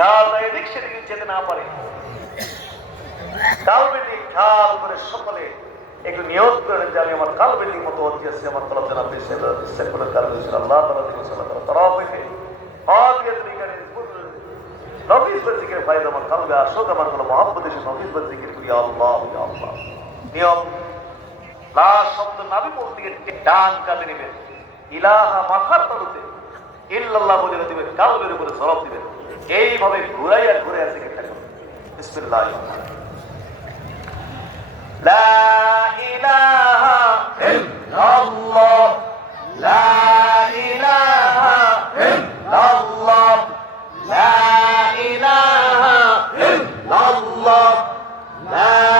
খেয়াল এদিক সেদিকে যেতে না পারে। কাল বিল্ডিং খেয়াল করে সকলে একটু নিয়োগ করেন যে আমি আমার কাল বিল্ডিং মতো আছে, আমার তরফ আপনি সে ইচ্ছা করে কাল দিয়েছেন আল্লাহ তালা দিন। সাল্লাহ তরফ হদিয়ে তুমি এখানে নফিস বজিকের ইলাহা মাথার তলতে ইল্লাল্লাহ বলে দিবেন কালবের উপরে সরব এইভাবে ঘুরাই আর ঘুরে আছে থাকুন বিসমিল্লাহ লা ইলাহা ইল্লাল্লাহ, লা ইলাহা ইল্লাল্লাহ, লা ইলাহা ইল্লাল্লাহ, লা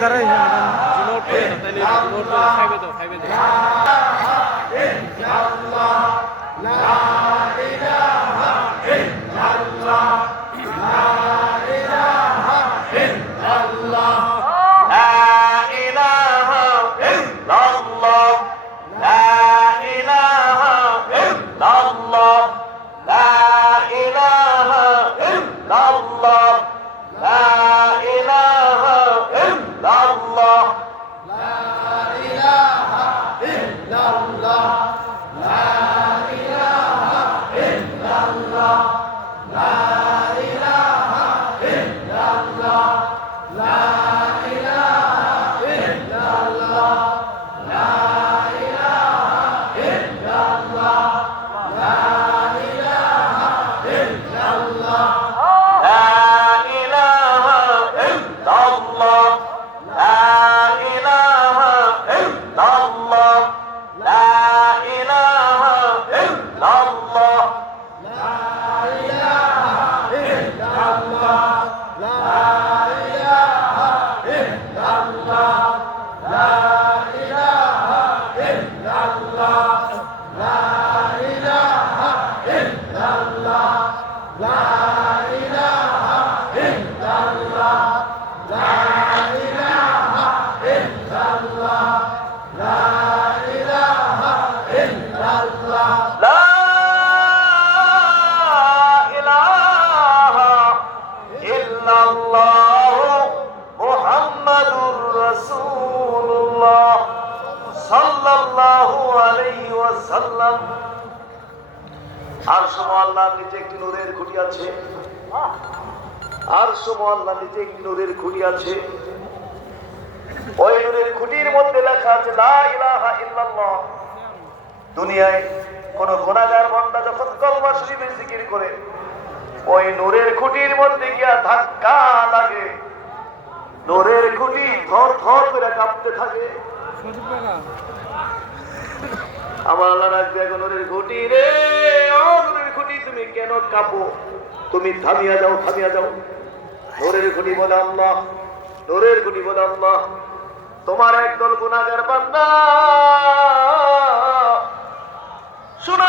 দাঁড়াই লা আছে। আর একটি নূরের খুঁটি আছে। ওই নূরের খুঁটির মধ্যে লেখা আছে দুনিয়ায় কোন গুণাগার বান্দা যখন কলমা শরীফের জিকির করে, ওই নূরের খুঁটির মধ্যে গিয়া ধাক্কা লাগে। নূরের খুঁটি থর থর করে কাঁপতে থাকে। আমার আল্লাহ রাখবে এখন নূরের খুঁটি রে ও খুঁটি তুমি কেন কাঁপো? তুমি থামিয়া যাও থামিয়া যাও। নূরের খুঁটি বলে আল্লাহ, নূরের খুঁটি বলে আল্লাহ, তোমার একদল গুণাগার বান্দা। শোনা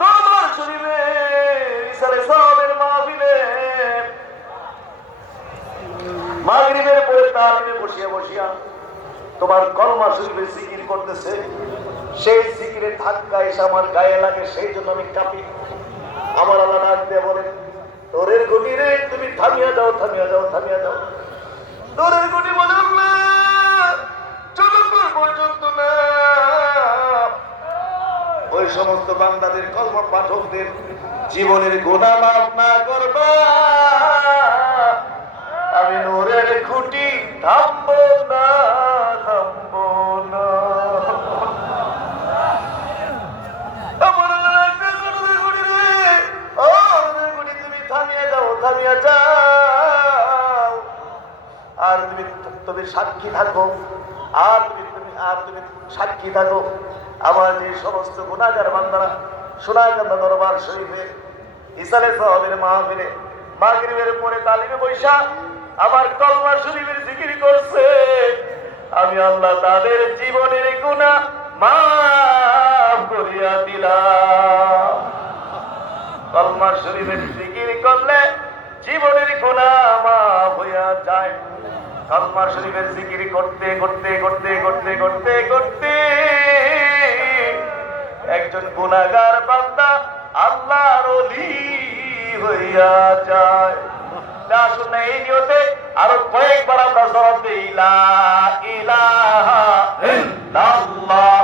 তোমার শরীরে ইসারে সাহাবের মাহফিলে। মাগরিবের পরে তালিমে বসিয়া বসিয়া তোমার কলমা শরীফের জিকির করতেছে। সেই জিকিরের ধাক্কা এসে আমার গায়ে লাগে, সেই জন্য আমি কাঁপি। আমার আল্লাহ ডাক দিয়ে বলেন তোরের গুটি রে, তুমি থামিয়া যাও থামিয়া যাও থামিয়া যাও। তোরের গুটি বলে যতক্ষণ পর্যন্ত না। ওই সমস্ত বান্দাদের কলম পাঠকদের জীবনের গোনা মাফ না করবা। আমি নোরের খুঁটি থামবো। থামিয়ে যাও। আর তুমি তুমি সাক্ষী থাকো। আর তুমি তুমি আর তুমি সাক্ষী থাকো। আমার যে সমস্ত গুণাগার বান্দারা সোনাকান্দা দরবার শরীফে ইসালে সাহাবের মাহফিলে, মাগরিবের পরে তালিমে বৈশা আমার কলমা শরীফের জিকির করছে। আমি আল্লাহ তাদের জীবনের গুণা মাফ করিয়া দিলাম। কলমা শরীফের জিকির করলে জীবনের মাফ হইয়া যায়। কলমা শরীফের জিকির করতে করতে করতে করতে করতে করতে একজন গুণাগার বান্দা আল্লাহর হইয়া যায়। শুনে এই আরও কয়েকবার আমরা ইল্লাল্লাহ।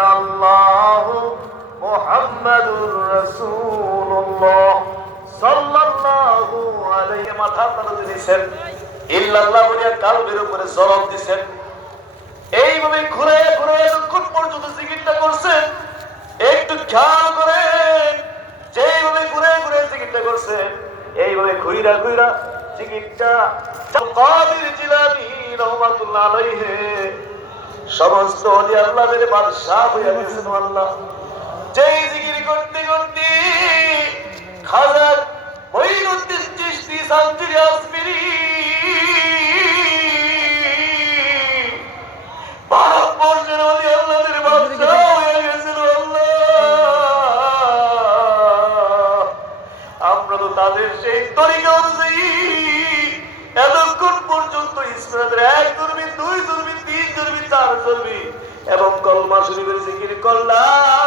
الله محمد رسول الله সাল্লাল্লাহু আলাইহি মাথা তালু দিয়েছেন ইল্লাল্লাহ বলিয়া কালবের উপরে জবাব দিয়েছেন এইভাবে ঘুরে ঘুরে এতক্ষণ পর্যন্ত জিকিরটা করছেন একটু খেয়াল করেন যেইভাবে ঘুরে ঘুরে জিকিরটা করছেন এইভাবে ঘুইরা ঘুইরা জিকিরটা কাদের জিলানী রহমাতুল্লাহ আলাইহি সমস্ত অলি আল্লাহের বাদশাহ হইয়া গেছেন আল্লাহ যেই জিকির করতে করতে খাজার মঈনুদ্দিন চিশতি সান্তুরি আসমিরি চলবি এবং কলমা শরীফের জিকির করলাম।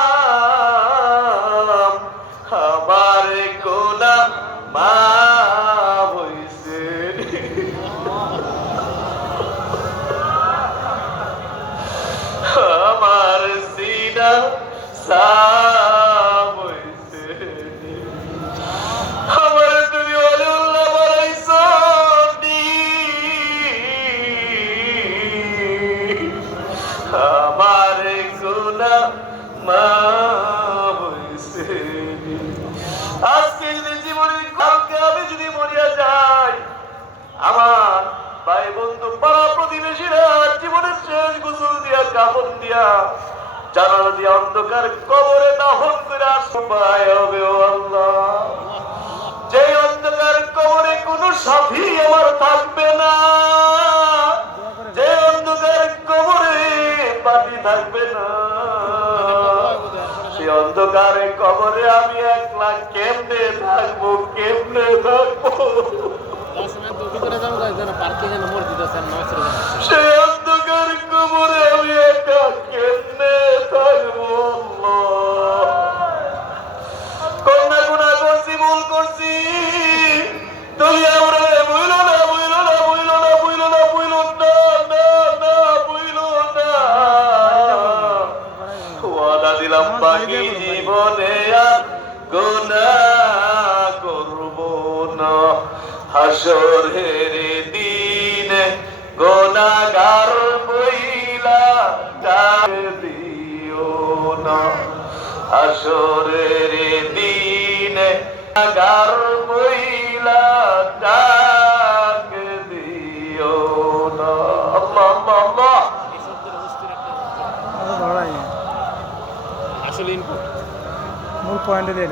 করে হবে ও আল্লাহ যে অন্ধকার কবরে কোনো সাথী আমার থাকবে না যে অন্ধকার কবরে পাটি থাকবে না সে অন্ধকারে কবরে আমি একলা কেমনে থাকব? কেমনে থাকব সে হাসরের দিনে আগার বইলা ডাক দিও না। আল্লাহ আল্লাহ আল্লাহ। আসলে ইনপুট মূল পয়েন্টে দিয়ে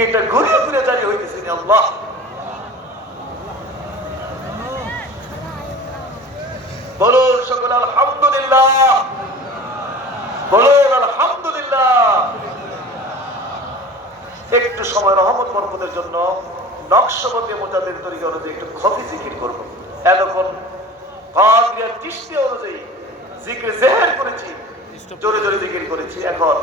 জিকিরটা ঘুরিয়ে ফিরে জারি হইতেছে আল্লাহ। বলুন সকল আলহামদুলিল্লাহ। বলুন আলহামদুলিল্লাহ। একটু সময় রহমত বরকতের জন্য নকশবন্দি মোজাদের তরিকা অনুযায়ী একটু খফি জিকির করব। এতক্ষণ কাদিয়ার দৃষ্টি অনুযায়ী জিকির জেহের করেছি, জোরে জোরে জিকির করেছি। এখন